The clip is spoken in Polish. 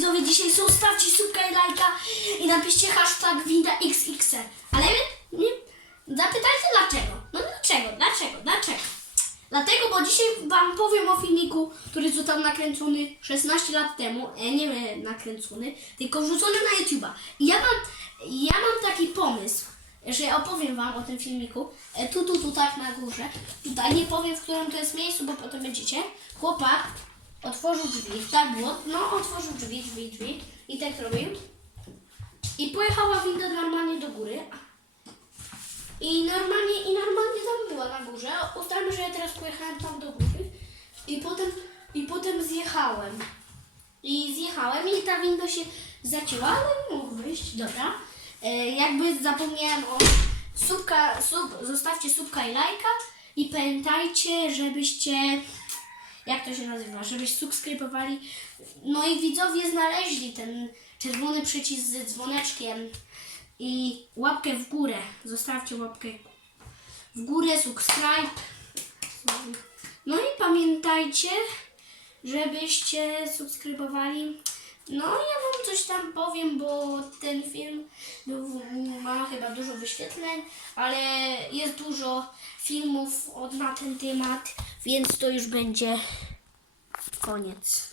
widzowie dzisiaj zostawcie subka i lajka i napiszcie hashtag winda XXL. Ale nie, zapytajcie dlaczego. No dlaczego, dlaczego, dlaczego? Dlatego, bo dzisiaj wam powiem o filmiku, który został nakręcony 16 lat temu, e, nie nakręcony, tylko wrzucony na YouTube'a. I ja mam, ja mam taki pomysł, że opowiem wam o tym filmiku. E, tu, tu, tu, tak na górze. Tutaj nie powiem, w którym to jest miejscu, bo potem będziecie. Chłopak otworzył drzwi, tak było, no otworzył drzwi, drzwi, drzwi i tak robił. I pojechała winda normalnie do góry. I normalnie, i normalnie tam była na górze. Ustalmy, że ja teraz pojechałem tam do góry. I potem, i potem zjechałem. I zjechałem i ta winda się zacięła, ale mógł wyjść, dobra. E, jakby zapomniałem o subka, sub, zostawcie subka i lajka i pamiętajcie, żebyście, jak to się nazywa, żebyście subskrybowali. No i widzowie znaleźli ten czerwony przycisk ze dzwoneczkiem i łapkę w górę. Zostawcie łapkę w górę, subscribe. No i pamiętajcie, żebyście subskrybowali. No ja wam coś tam powiem, bo ten ma dużo wyświetleń, ale jest dużo filmów od, na ten temat, więc to już będzie koniec.